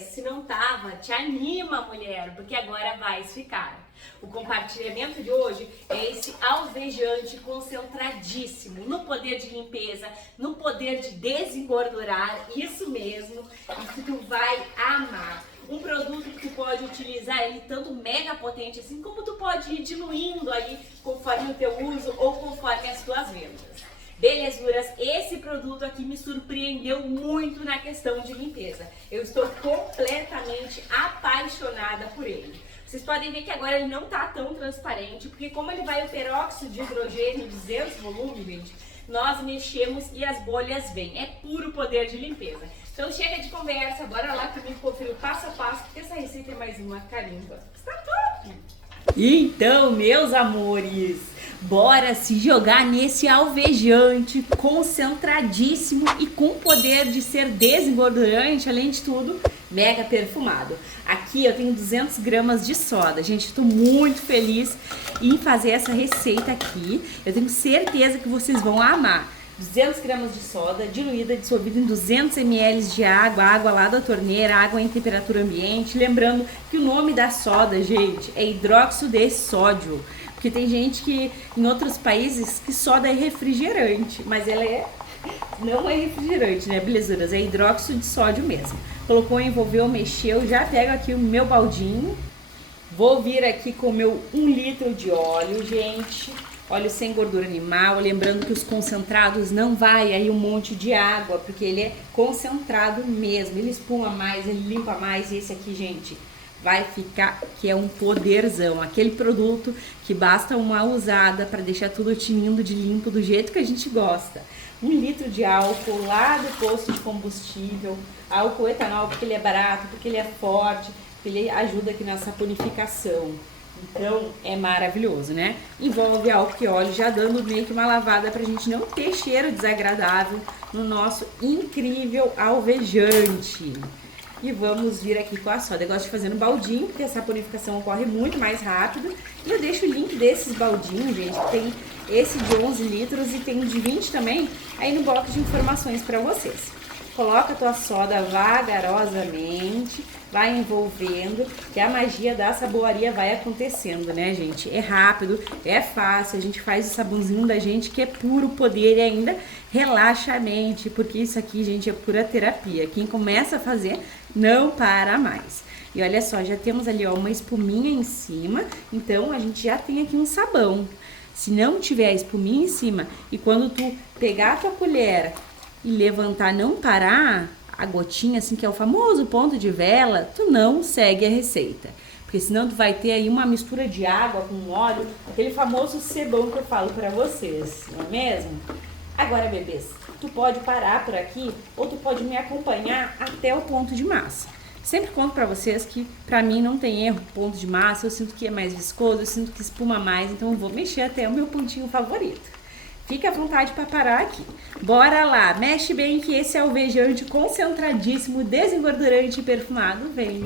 mês. Se não tava, te anima, mulher, porque agora vai ficar. O compartilhamento de hoje é esse alvejante concentradíssimo no poder de limpeza, no poder de desengordurar, isso mesmo, e que tu vai amar. Um produto que tu pode utilizar ele tanto mega potente assim, como tu pode ir diluindo aí conforme o teu uso ou conforme as tuas vendas. Belezuras, esse produto aqui me surpreendeu muito na questão de limpeza. Eu estou completamente apaixonada por ele. Vocês podem ver que agora ele não tá tão transparente, porque como ele vai o peróxido de hidrogênio 200 volume, gente, nós mexemos e as bolhas vêm. É puro poder de limpeza. Então chega de conversa, bora lá comigo conferir o passo a passo, porque essa receita é mais uma carimba. Está top! Então, meus amores, bora se jogar nesse alvejante concentradíssimo e com poder de ser desengordurante, além de tudo, mega perfumado. Aqui eu tenho 200 gramas de soda. Gente, estou muito feliz em fazer essa receita aqui. Eu tenho certeza que vocês vão amar. 200 gramas de soda, diluída, dissolvida em 200 ml de água, água lá da torneira, água em temperatura ambiente. Lembrando que o nome da soda, gente, é hidróxido de sódio. Porque tem gente que em outros países que soda é refrigerante, mas ela não é refrigerante, né, belezuras? É hidróxido de sódio mesmo. Colocou, envolveu, mexeu, já pego aqui o meu baldinho. Vou vir aqui com o meu 1 litro de óleo, gente. Óleo sem gordura animal, lembrando que os concentrados não vai aí um monte de água, porque ele é concentrado mesmo, ele espuma mais, ele limpa mais. E esse aqui, gente, vai ficar que é um poderzão, aquele produto que basta uma usada para deixar tudo tinindo de limpo do jeito que a gente gosta. 1 litro de álcool lá do posto de combustível, álcool etanol, porque ele é barato, porque ele é forte, porque ele ajuda aqui na saponificação. Então é maravilhoso, né? Envolve álcool e óleo, já dando meio que uma lavada pra gente não ter cheiro desagradável no nosso incrível alvejante. E vamos vir aqui com a soda. Eu gosto de fazer no baldinho, porque a saponificação ocorre muito mais rápido. E eu deixo o link desses baldinhos, gente, que tem esse de 11 litros e tem um de 20 também, aí no bloco de informações pra vocês. Coloca a tua soda vagarosamente, vai envolvendo, que a magia da saboaria vai acontecendo, né, gente? É rápido, é fácil, a gente faz o sabãozinho da gente que é puro poder e ainda relaxa a mente, porque isso aqui, gente, é pura terapia. Quem começa a fazer não para mais. E olha só, já temos ali, ó, uma espuminha em cima, então a gente já tem aqui um sabão. Se não tiver a espuminha em cima e quando tu pegar a tua colher e levantar, não parar, a gotinha, assim, que é o famoso ponto de vela, tu não segue a receita. Porque senão tu vai ter aí uma mistura de água com óleo, aquele famoso sebão que eu falo pra vocês, não é mesmo? Agora, bebês, tu pode parar por aqui ou tu pode me acompanhar até o ponto de massa. Sempre conto pra vocês que pra mim não tem erro ponto de massa, eu sinto que é mais viscoso, eu sinto que espuma mais, então eu vou mexer até o meu pontinho favorito. Fica à vontade para parar aqui. Bora lá, mexe bem que esse alvejante concentradíssimo, desengordurante e perfumado vem.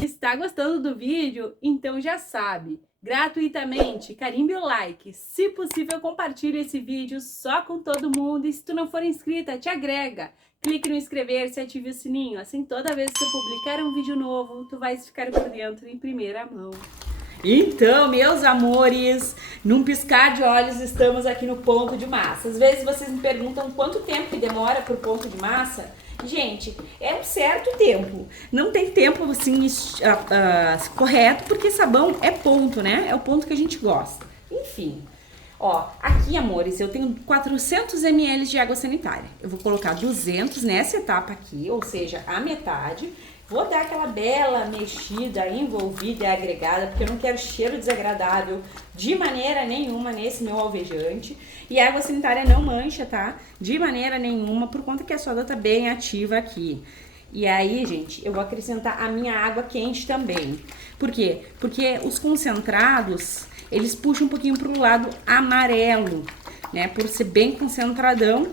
Está gostando do vídeo? Então já sabe. Gratuitamente, carimbe o like, se possível compartilhe esse vídeo só com todo mundo e se tu não for inscrita, te agrega, clique no inscrever-se e ative o sininho, assim toda vez que eu publicar um vídeo novo, tu vais ficar por dentro em primeira mão. Então, meus amores, num piscar de olhos estamos aqui no ponto de massa. Às vezes vocês me perguntam quanto tempo que demora por ponto de massa. Gente, é um certo tempo, não tem tempo assim correto, porque sabão é ponto, né? É o ponto que a gente gosta. Enfim, ó, aqui, amores, eu tenho 400 ml de água sanitária. Eu vou colocar 200 nessa etapa aqui, ou seja, a metade. Vou dar aquela bela mexida, envolvida e agregada, porque eu não quero cheiro desagradável de maneira nenhuma nesse meu alvejante. E a água sanitária não mancha, tá? De maneira nenhuma, por conta que a soda tá bem ativa aqui. E aí, gente, eu vou acrescentar a minha água quente também. Por quê? Porque os concentrados, eles puxam um pouquinho pro lado amarelo, né? Por ser bem concentradão.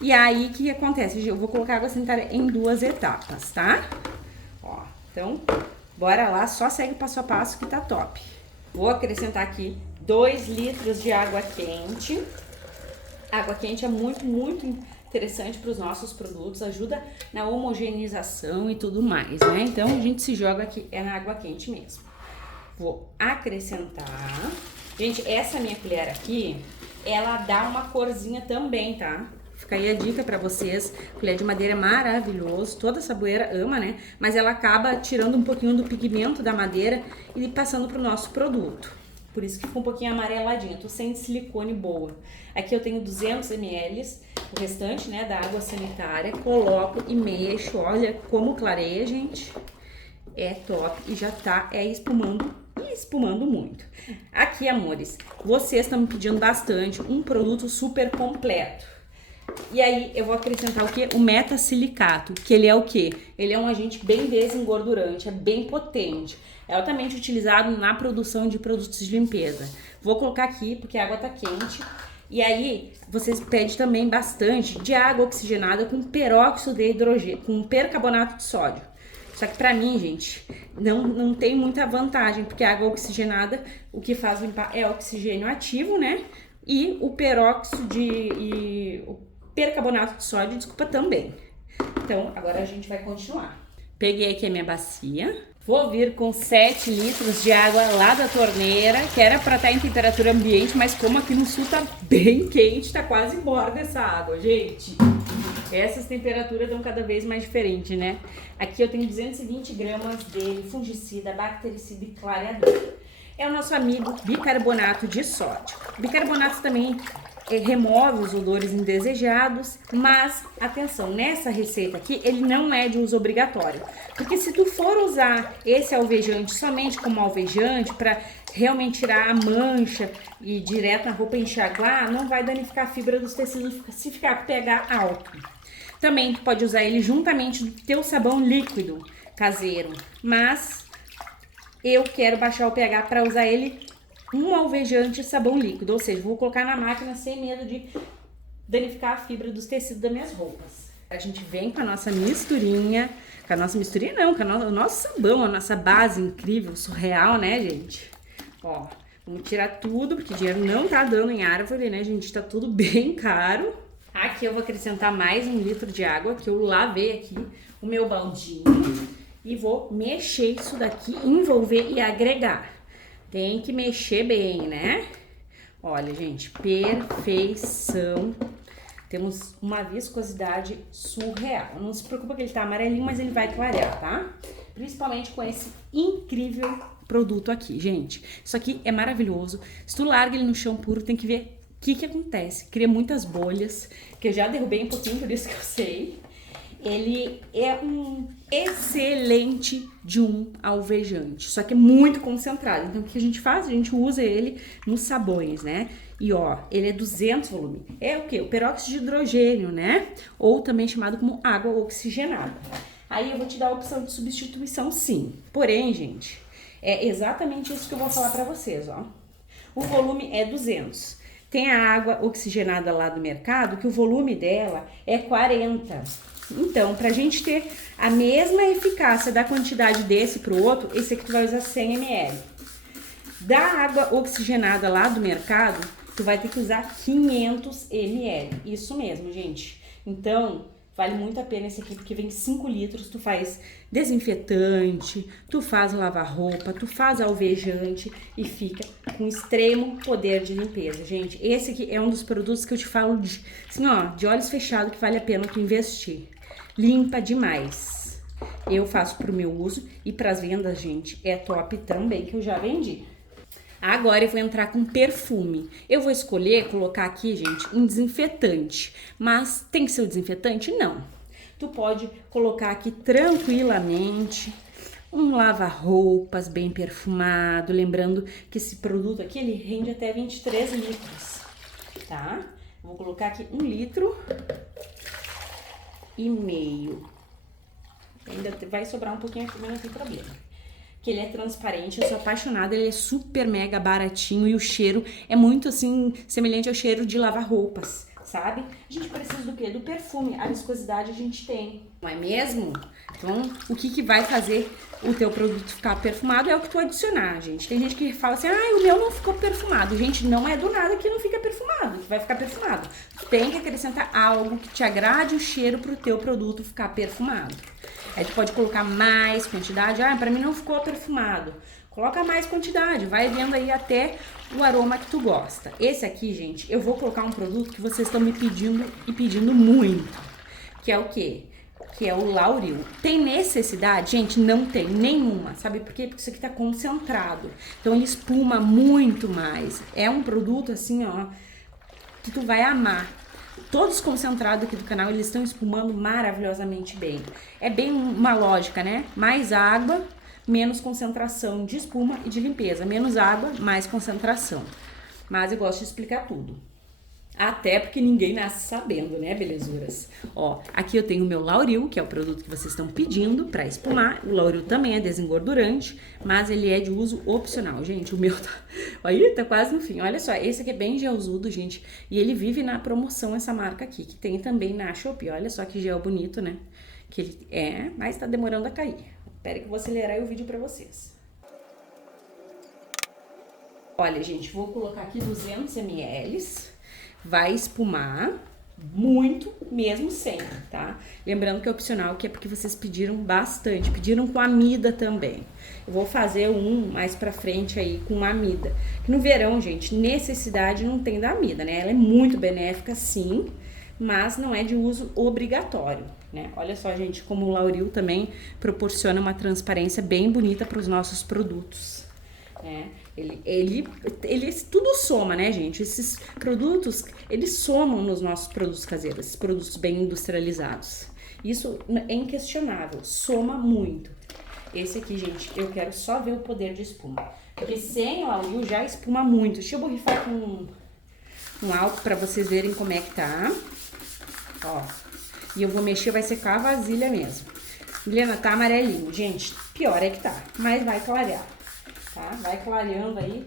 E aí, o que acontece? Eu vou colocar a água sanitária em 2 etapas, tá? Então, bora lá, só segue o passo a passo que tá top. Vou acrescentar aqui 2 litros de água quente. Água quente é muito, muito interessante para os nossos produtos, ajuda na homogeneização e tudo mais, né? Então, a gente se joga aqui, é na água quente mesmo. Vou acrescentar. Gente, essa minha colher aqui, ela dá uma corzinha também, tá? Fica aí a dica pra vocês. Colher de madeira é maravilhoso, toda saboeira ama, né? Mas ela acaba tirando um pouquinho do pigmento da madeira e passando pro nosso produto. Por isso que fica um pouquinho amareladinha. Tô sem silicone boa. Aqui eu tenho 200 ml, o restante, né, da água sanitária. Coloco e mexo. Olha como clareia, gente. É top e já tá espumando muito. Aqui, amores, vocês estão me pedindo bastante um produto super completo. E aí eu vou acrescentar o que? O metasilicato, que ele é o quê? Ele é um agente bem desengordurante, é bem potente. É altamente utilizado na produção de produtos de limpeza. Vou colocar aqui porque a água tá quente. E aí vocês pedem também bastante de água oxigenada com peróxido de hidrogênio, com percarbonato de sódio. Só que pra mim, gente, não tem muita vantagem, porque a água oxigenada, o que faz limpar é oxigênio ativo, né? E o o percarbonato de sódio, desculpa, também. Então, agora a gente vai continuar. Peguei aqui a minha bacia. Vou vir com 7 litros de água lá da torneira, que era pra estar em temperatura ambiente, mas como aqui no sul tá bem quente, tá quase embora essa água, gente. Essas temperaturas estão cada vez mais diferentes, né? Aqui eu tenho 220 gramas de fungicida, bactericida e clareador. É o nosso amigo bicarbonato de sódio. O bicarbonato também remove os odores indesejados, mas atenção, nessa receita aqui ele não é de uso obrigatório, porque se tu for usar esse alvejante somente como alvejante para realmente tirar a mancha e direto na roupa enxaguar, não vai danificar a fibra dos tecidos se ficar com pH alto. Também tu pode usar ele juntamente do teu sabão líquido caseiro, mas eu quero baixar o pH para usar ele um alvejante sabão líquido, ou seja, vou colocar na máquina sem medo de danificar a fibra dos tecidos das minhas roupas. A gente vem com a nossa misturinha, com o nosso sabão, a nossa base incrível, surreal, né, gente? Ó, vamos tirar tudo, porque dinheiro não tá dando em árvore, né, gente? Tá tudo bem caro. Aqui eu vou acrescentar mais 1 litro de água, que eu lavei aqui o meu baldinho. E vou mexer isso daqui, envolver e agregar. Tem que mexer bem, né? Olha, gente, perfeição. Temos uma viscosidade surreal. Não se preocupa que ele tá amarelinho, mas ele vai clarear, tá? Principalmente com esse incrível produto aqui, gente. Isso aqui é maravilhoso. Se tu larga ele no chão puro, tem que ver o que acontece. Cria muitas bolhas, que eu já derrubei um pouquinho, por isso que eu sei. Ele é um excelente de um alvejante, só que é muito concentrado. Então, o que a gente faz? A gente usa ele nos sabões, né? E ó, ele é 200 volume. É o quê? O peróxido de hidrogênio, né? Ou também chamado como água oxigenada. Aí eu vou te dar a opção de substituição, sim. Porém, gente, é exatamente isso que eu vou falar pra vocês, ó. O volume é 200. Tem a água oxigenada lá do mercado, que o volume dela é 40. Então, pra gente ter a mesma eficácia da quantidade desse pro outro, esse aqui tu vai usar 100 ml. Da água oxigenada lá do mercado, tu vai ter que usar 500 ml. Isso mesmo, gente. Então, vale muito a pena esse aqui, porque vem 5 litros, tu faz desinfetante, tu faz lavar roupa, tu faz alvejante e fica com extremo poder de limpeza. Gente, esse aqui é um dos produtos que eu te falo de, assim, ó, de olhos fechados, que vale a pena tu investir. Limpa demais. Eu faço pro meu uso e pras vendas, gente, é top também, que eu já vendi. Agora eu vou entrar com perfume. Eu vou escolher colocar aqui, gente, um desinfetante. Mas tem que ser o desinfetante? Não. Tu pode colocar aqui tranquilamente um lava-roupas bem perfumado. Lembrando que esse produto aqui, ele rende até 23 litros, tá? Vou colocar aqui 1,5 litros. Ainda vai sobrar um pouquinho aqui, mas não tem problema. Que ele é transparente, eu sou apaixonada, ele é super mega baratinho e o cheiro é muito assim, semelhante ao cheiro de lavar roupas. sabe? A gente precisa do quê? Do perfume, a viscosidade a gente tem, não é mesmo? Então, o que vai fazer o teu produto ficar perfumado é o que tu adicionar, gente. Tem gente que fala assim, o meu não ficou perfumado. Gente, não é do nada que não fica perfumado, que vai ficar perfumado. Tu tem que acrescentar algo que te agrade o cheiro pro teu produto ficar perfumado. Aí tu pode colocar mais quantidade, pra mim não ficou perfumado. Coloca mais quantidade, vai vendo aí até o aroma que tu gosta. Esse aqui, gente, eu vou colocar um produto que vocês estão me pedindo e pedindo muito. Que é o quê? Que é o Lauril. Tem necessidade? Gente, não tem nenhuma. Sabe por quê? Porque isso aqui tá concentrado. Então ele espuma muito mais. É um produto assim, ó, que tu vai amar. Todos concentrados aqui do canal, eles estão espumando maravilhosamente bem. É bem uma lógica, né? Mais água, menos concentração de espuma e de limpeza. Menos água, mais concentração. Mas eu gosto de explicar tudo. Até porque ninguém nasce sabendo, né, belezuras? Ó, aqui eu tenho o meu Lauril, que é o produto que vocês estão pedindo pra espumar. O Lauril também é desengordurante, mas ele é de uso opcional. Gente, o meu tá... Aí tá quase no fim. Olha só, esse aqui é bem gelzudo, gente. E ele vive na promoção, essa marca aqui, que tem também na Shopee. Olha só que gel bonito, né? Que ele mas tá demorando a cair. Espera que eu vou acelerar o vídeo pra vocês. Olha, gente, vou colocar aqui 200 ml. Vai espumar muito, mesmo sem, tá? Lembrando que é opcional, que é porque vocês pediram bastante, pediram com amida também. Eu vou fazer um mais pra frente aí com amida. No verão, gente, necessidade não tem da amida, né? Ela é muito benéfica, sim, mas não é de uso obrigatório, né? Olha só, gente, como o Lauril também proporciona uma transparência bem bonita para os nossos produtos, né? Ele tudo soma, né, gente? Esses produtos, eles somam nos nossos produtos caseiros, esses produtos bem industrializados. Isso é inquestionável, soma muito. Esse aqui, gente, eu quero só ver o poder de espuma. Porque sem o Lauril já espuma muito. Deixa eu borrifar com um álcool pra vocês verem como é que tá. Ó, e eu vou mexer, vai secar a vasilha mesmo. Milena, tá amarelinho. Gente, pior é que tá, mas vai clarear. Tá? Vai clareando aí,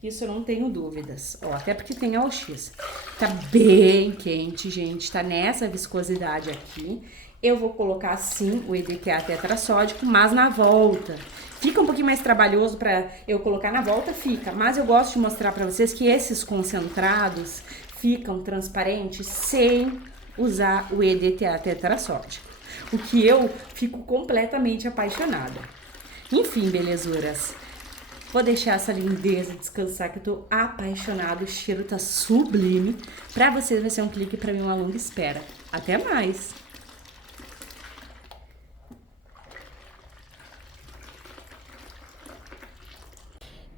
isso eu não tenho dúvidas. Ó, até porque tem AOX. Tá bem quente, gente, tá nessa viscosidade aqui. Eu vou colocar sim o EDTA tetrassódico, mas na volta. Fica um pouquinho mais trabalhoso pra eu colocar na volta, fica. Mas eu gosto de mostrar pra vocês que esses concentrados ficam transparentes sem usar o EDTA tetrassódico. O que eu fico completamente apaixonada. Enfim, belezuras. Vou deixar essa lindeza descansar, que eu tô apaixonada. O cheiro tá sublime. Pra vocês vai ser um clique, pra mim uma longa espera. Até mais!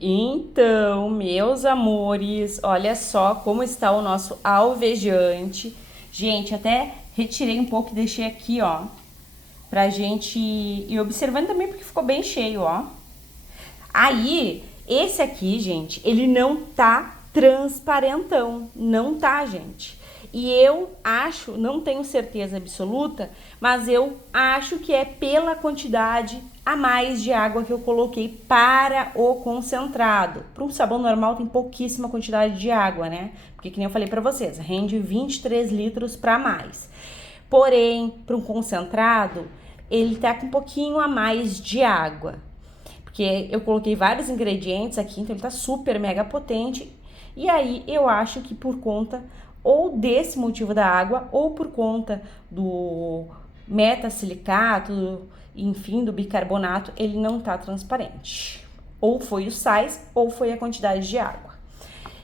Então, meus amores, olha só como está o nosso alvejante. Gente, até retirei um pouco e deixei aqui, ó, pra gente ir observando também, porque ficou bem cheio, ó. Aí, esse aqui, gente, ele não tá transparentão, não tá, gente. E eu acho, não tenho certeza absoluta, mas eu acho que é pela quantidade a mais de água que eu coloquei para o concentrado. Para um sabão normal tem pouquíssima quantidade de água, né? Porque, que nem eu falei para vocês, rende 23 litros para mais. Porém, para um concentrado, ele tá com um pouquinho a mais de água. Porque eu coloquei vários ingredientes aqui, então ele tá super mega potente. E aí eu acho que por conta ou desse motivo da água, ou por conta do metasilicato, enfim, do bicarbonato, ele não tá transparente. Ou foi os sais, ou foi a quantidade de água.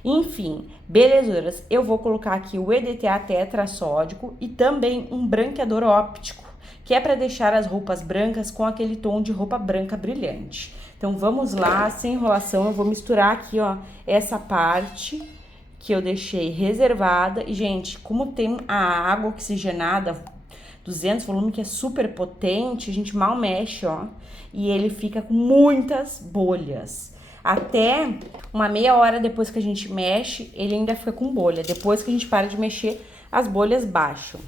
Enfim, belezuras, eu vou colocar aqui o EDTA tetrassódico e também um branqueador óptico, que é para deixar as roupas brancas com aquele tom de roupa branca brilhante. Então, vamos lá, sem enrolação, eu vou misturar aqui, ó, essa parte que eu deixei reservada. E, gente, como tem a água oxigenada, 200 volume, que é super potente, a gente mal mexe, ó, e ele fica com muitas bolhas. Até uma meia hora depois que a gente mexe, ele ainda fica com bolha. Depois que a gente para de mexer, as bolhas baixam.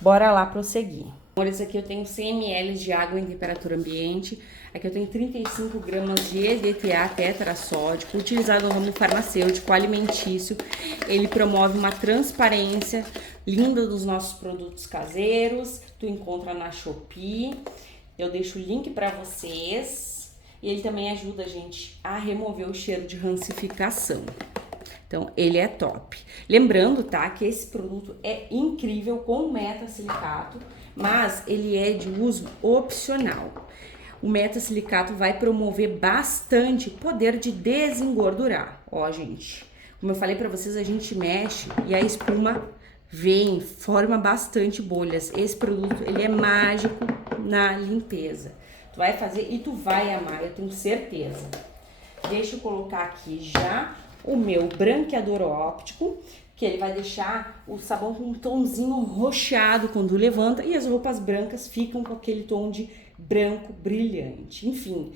Bora lá prosseguir. Amores, aqui eu tenho 100 ml de água em temperatura ambiente. Aqui eu tenho 35 gramas de EDTA tetrassódico, utilizado no ramo farmacêutico, alimentício. Ele promove uma transparência linda dos nossos produtos caseiros. Tu encontra na Shopee. Eu deixo o link para vocês. E ele também ajuda a gente a remover o cheiro de rancificação. Então, ele é top. Lembrando, tá, que esse produto é incrível com metasilicato, mas ele é de uso opcional. O metasilicato vai promover bastante poder de desengordurar. Ó, gente, como eu falei pra vocês, a gente mexe e a espuma vem, forma bastante bolhas. Esse produto, ele é mágico na limpeza. Tu vai fazer e tu vai amar, eu tenho certeza. Deixa eu colocar aqui já o meu branqueador óptico, que ele vai deixar o sabão com um tomzinho roxado quando levanta e as roupas brancas ficam com aquele tom de branco brilhante. Enfim,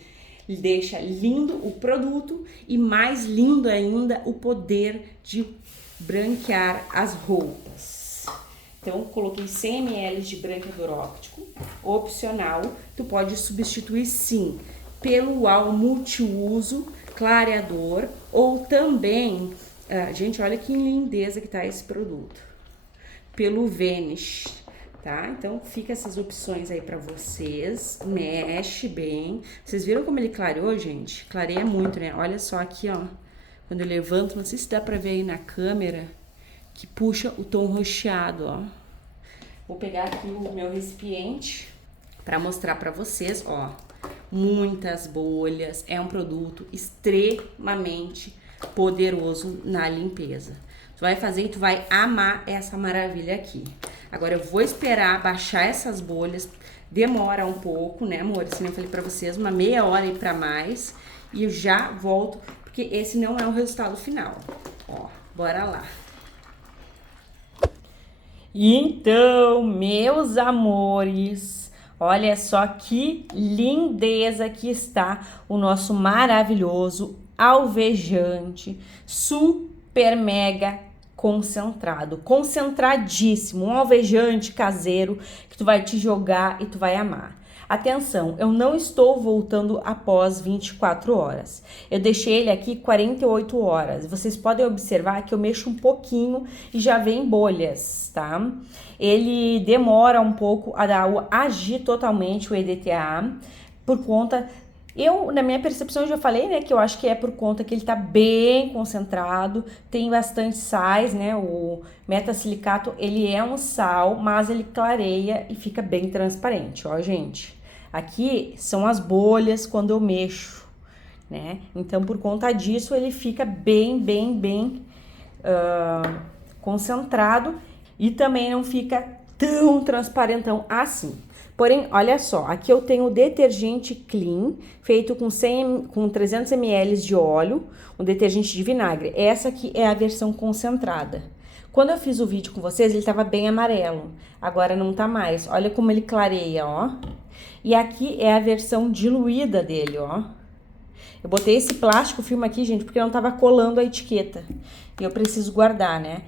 ele deixa lindo o produto e mais lindo ainda o poder de branquear as roupas. Então, coloquei 100 ml de branqueador óptico, opcional. Tu pode substituir sim pelo UAU multiuso, clareador, ou também, gente, olha que lindeza que tá esse produto, pelo Vanish, tá? Então, fica essas opções aí pra vocês, mexe bem. Vocês viram como ele clareou, gente? Clareia muito, né? Olha só aqui, ó, quando eu levanto, não sei se dá pra ver aí na câmera, que puxa o tom roxeado, ó. Vou pegar aqui o meu recipiente pra mostrar pra vocês, ó. Muitas bolhas, é um produto extremamente poderoso na limpeza. Tu vai fazer e tu vai amar essa maravilha aqui. Agora eu vou esperar baixar essas bolhas, demora um pouco, né, amores? Como eu falei pra vocês, uma meia hora e pra mais, e eu já volto, porque esse não é o resultado final. Ó, bora lá. Então, meus amores, olha só que lindeza que está o nosso maravilhoso alvejante, super mega concentrado, concentradíssimo, um alvejante caseiro que tu vai te jogar e tu vai amar. Atenção, eu não estou voltando após 24 horas. Eu deixei ele aqui 48 horas. Vocês podem observar que eu mexo um pouquinho e já vem bolhas, tá? Ele demora um pouco a agir totalmente o EDTA por conta... na minha percepção, eu já falei, né, que eu acho que é por conta que ele tá bem concentrado, tem bastante sais, né, o metasilicato, ele é um sal, mas ele clareia e fica bem transparente, ó, gente. Aqui são as bolhas quando eu mexo, né, então por conta disso ele fica bem concentrado e também não fica tão transparentão assim. Porém, olha só, aqui eu tenho o detergente Clean, feito com 300 ml de óleo, um detergente de vinagre. Essa aqui é a versão concentrada. Quando eu fiz o vídeo com vocês, ele tava bem amarelo. Agora não tá mais. Olha como ele clareia, ó. E aqui é a versão diluída dele, ó. Eu botei esse plástico filme aqui, gente, porque não tava colando a etiqueta. E eu preciso guardar, né?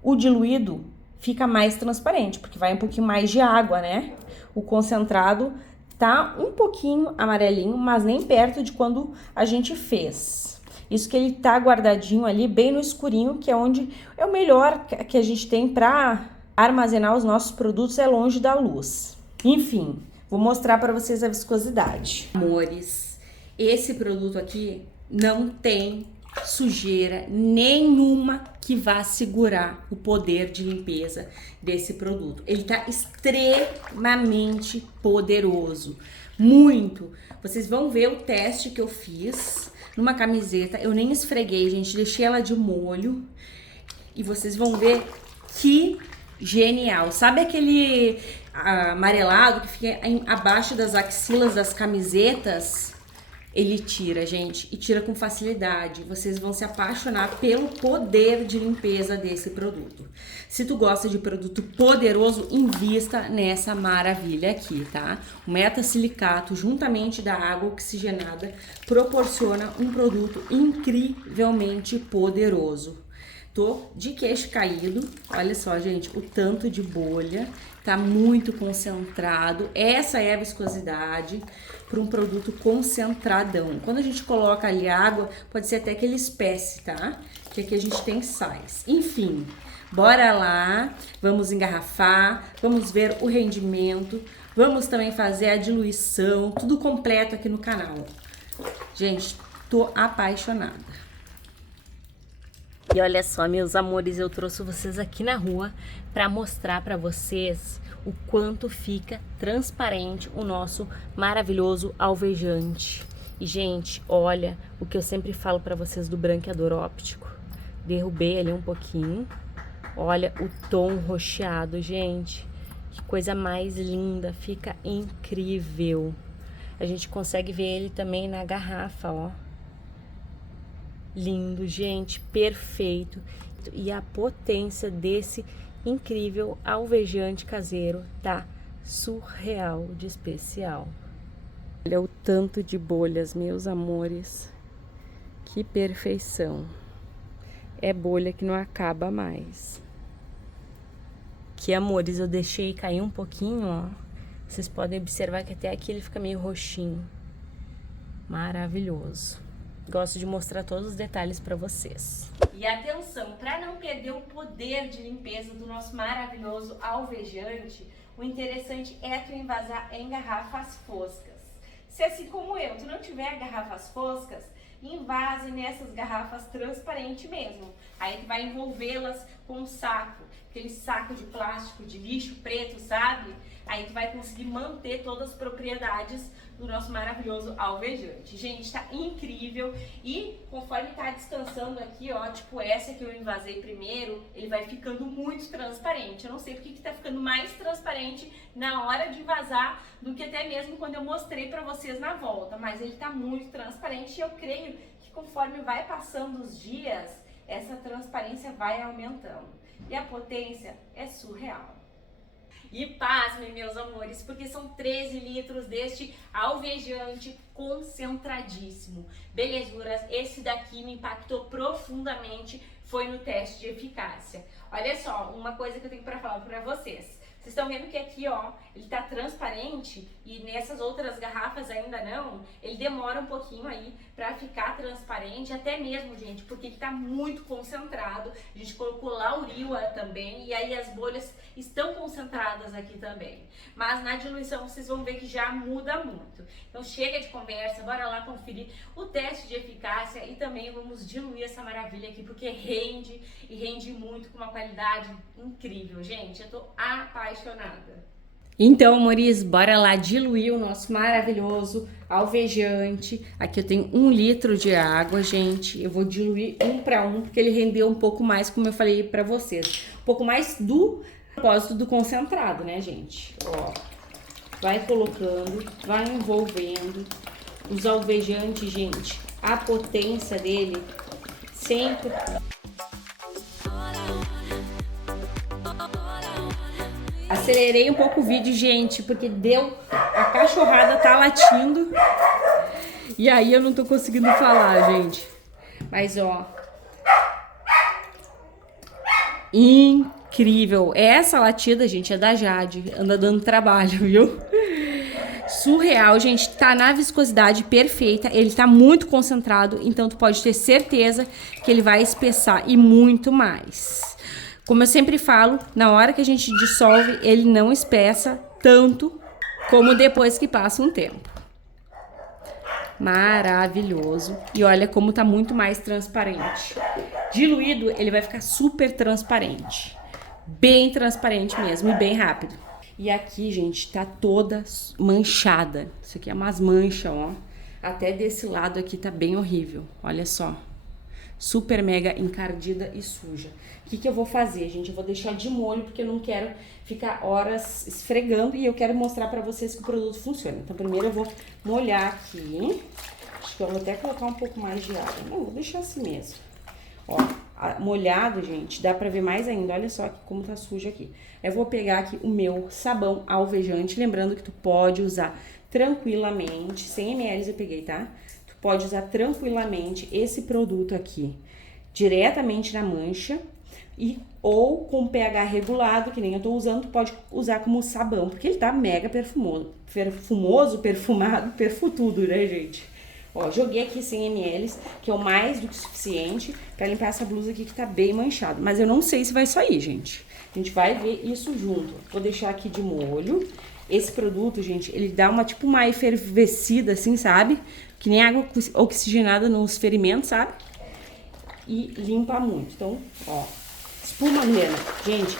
O diluído fica mais transparente, porque vai um pouquinho mais de água, né? O concentrado tá um pouquinho amarelinho, mas nem perto de quando a gente fez. Isso que ele tá guardadinho ali, bem no escurinho, que é onde é o melhor que a gente tem para armazenar os nossos produtos, é longe da luz. Enfim, vou mostrar para vocês a viscosidade. Amores, esse produto aqui não tem sujeira nenhuma que vá segurar o poder de limpeza desse produto. Ele tá extremamente poderoso, muito. Vocês vão ver o teste que eu fiz numa camiseta, eu nem esfreguei, gente, deixei ela de molho e vocês vão ver que genial. Sabe aquele amarelado que fica abaixo das axilas das camisetas? Ele tira, gente, e tira com facilidade. Vocês vão se apaixonar pelo poder de limpeza desse produto. Se tu gosta de produto poderoso, invista nessa maravilha aqui, tá? O metasilicato, juntamente da água oxigenada, proporciona um produto incrivelmente poderoso. Tô de queixo caído, olha só, gente, o tanto de bolha. tá muito concentrado. Essa é a viscosidade para um produto concentradão. Quando a gente coloca ali água, pode ser até que ele espesse, tá? Que aqui a gente tem sais. Enfim, bora lá, vamos engarrafar, vamos ver o rendimento, vamos também fazer a diluição, tudo completo aqui no canal. Gente, tô apaixonada. E olha só, meus amores, eu trouxe vocês aqui na rua para mostrar para vocês o quanto fica transparente o nosso maravilhoso alvejante. E, gente, olha o que eu sempre falo para vocês do branqueador óptico. Derrubei ali um pouquinho. Olha o tom roxeado, gente. Que coisa mais linda, fica incrível. A gente consegue ver ele também na garrafa, ó. Lindo, gente, perfeito. E a potência desse incrível alvejante caseiro tá surreal de especial. Olha o tanto de bolhas, meus amores. Que perfeição. É bolha que não acaba mais. Que amores, eu deixei cair um pouquinho, ó. Vocês podem observar que até aqui ele fica meio roxinho. Maravilhoso. Gosto de mostrar todos os detalhes para vocês. E atenção, para não perder o poder de limpeza do nosso maravilhoso alvejante, o interessante é tu envasar em garrafas foscas. Se assim como eu, tu não tiver garrafas foscas, invase nessas garrafas transparentes mesmo. Aí tu vai envolvê-las com um saco, aquele saco de plástico, de lixo preto, sabe? Aí tu vai conseguir manter todas as propriedades do nosso maravilhoso alvejante. Gente, tá incrível. E conforme tá descansando aqui, ó, tipo essa que eu invasei primeiro, ele vai ficando muito transparente. Eu não sei porque que tá ficando mais transparente na hora de invasar do que até mesmo quando eu mostrei pra vocês na volta. Mas ele tá muito transparente e eu creio que conforme vai passando os dias, essa transparência vai aumentando. E a potência é surreal. E pasmem, meus amores, porque são 13 litros deste alvejante concentradíssimo. Belezuras, esse daqui me impactou profundamente, foi no teste de eficácia. Olha só, uma coisa que eu tenho para falar para vocês. Vocês estão vendo que aqui, ó, ele tá transparente e nessas outras garrafas ainda não. Ele demora um pouquinho aí pra ficar transparente, até mesmo, gente, porque ele tá muito concentrado. A gente colocou lauril também e aí as bolhas estão concentradas aqui também. Mas na diluição vocês vão ver que já muda muito. Então chega de conversa, bora lá conferir o teste de eficácia e também vamos diluir essa maravilha aqui, porque rende e rende muito com uma qualidade incrível, gente. Eu tô apaixonada. Então, amores, bora lá diluir o nosso maravilhoso alvejante. Aqui eu tenho 1 litro de água, gente. Eu vou diluir 1 para 1, porque ele rendeu um pouco mais, como eu falei para vocês. Um pouco mais do propósito do concentrado, né, gente? Ó, vai colocando, vai envolvendo. Os alvejantes, gente, a potência dele sempre... Acelerei um pouco o vídeo, gente, porque a cachorrada tá latindo. E aí eu não tô conseguindo falar, gente. Mas, ó. Incrível. Essa latida, gente, é da Jade. Anda dando trabalho, viu? Surreal, gente. Tá na viscosidade perfeita. Ele tá muito concentrado, então tu pode ter certeza que ele vai espessar e muito mais. Como eu sempre falo, na hora que a gente dissolve, ele não espessa tanto como depois que passa um tempo. Maravilhoso. E olha como tá muito mais transparente. Diluído, ele vai ficar super transparente. Bem transparente mesmo e bem rápido. E aqui, gente, tá toda manchada. Isso aqui é umas manchas, ó. Até desse lado aqui tá bem horrível. Olha só. Super mega encardida e suja. O que eu vou fazer, gente? Eu vou deixar de molho porque eu não quero ficar horas esfregando e eu quero mostrar pra vocês que o produto funciona. Então, primeiro eu vou molhar aqui. Acho que eu vou até colocar um pouco mais de água. Não, vou deixar assim mesmo. Ó, molhado, gente, dá pra ver mais ainda. Olha só como tá sujo aqui. Eu vou pegar aqui o meu sabão alvejante. Lembrando que tu pode usar tranquilamente. 100 ml eu peguei, tá? Pode usar tranquilamente esse produto aqui diretamente na mancha, ou com pH regulado, que nem eu tô usando, tu pode usar como sabão, porque ele tá mega perfumado, perfutudo, né, gente? Ó, joguei aqui 100 ml, que é o mais do que suficiente pra limpar essa blusa aqui que tá bem manchada. Mas eu não sei se vai sair, gente. A gente vai ver isso junto. Vou deixar aqui de molho. Esse produto, gente, ele dá uma efervescida, assim, sabe? Que nem água oxigenada nos ferimentos, sabe? E limpa muito. Então, ó, espuma, Helena. Gente,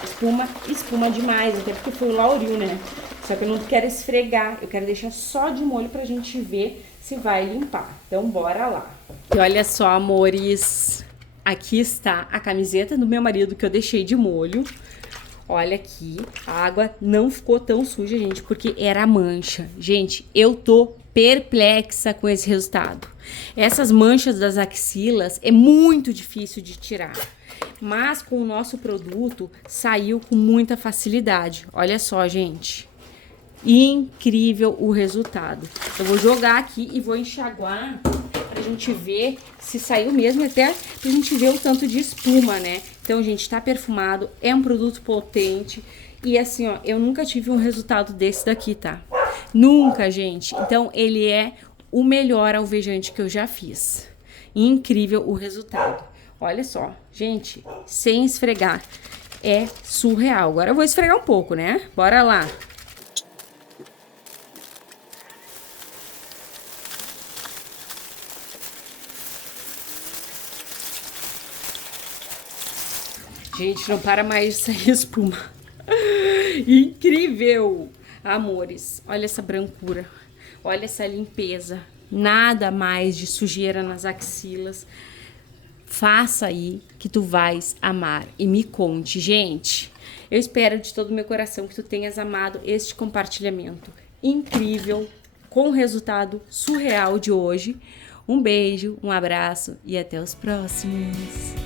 espuma demais, até porque foi o Lauril, né? Só que eu não quero esfregar, eu quero deixar só de molho pra gente ver se vai limpar. Então, bora lá. E olha só, amores, aqui está a camiseta do meu marido que eu deixei de molho. Olha aqui, a água não ficou tão suja, gente, porque era mancha. Gente, eu tô perplexa com esse resultado. Essas manchas das axilas é muito difícil de tirar. Mas com o nosso produto saiu com muita facilidade. Olha só, gente. Incrível o resultado. Eu vou jogar aqui e vou enxaguar pra gente ver se saiu mesmo, até pra gente ver o tanto de espuma, né? Então, gente, tá perfumado, é um produto potente e assim, ó, eu nunca tive um resultado desse daqui, tá? Nunca, gente. Então, ele é o melhor alvejante que eu já fiz. Incrível o resultado. Olha só, gente, sem esfregar, é surreal. Agora eu vou esfregar um pouco, né? Bora lá. Gente, não para mais de sair espuma. Incrível! Amores, olha essa brancura. Olha essa limpeza. Nada mais de sujeira nas axilas. Faça aí que tu vais amar. E me conte, gente. Eu espero de todo o meu coração que tu tenhas amado este compartilhamento incrível, com o resultado surreal de hoje. Um beijo, um abraço e até os próximos.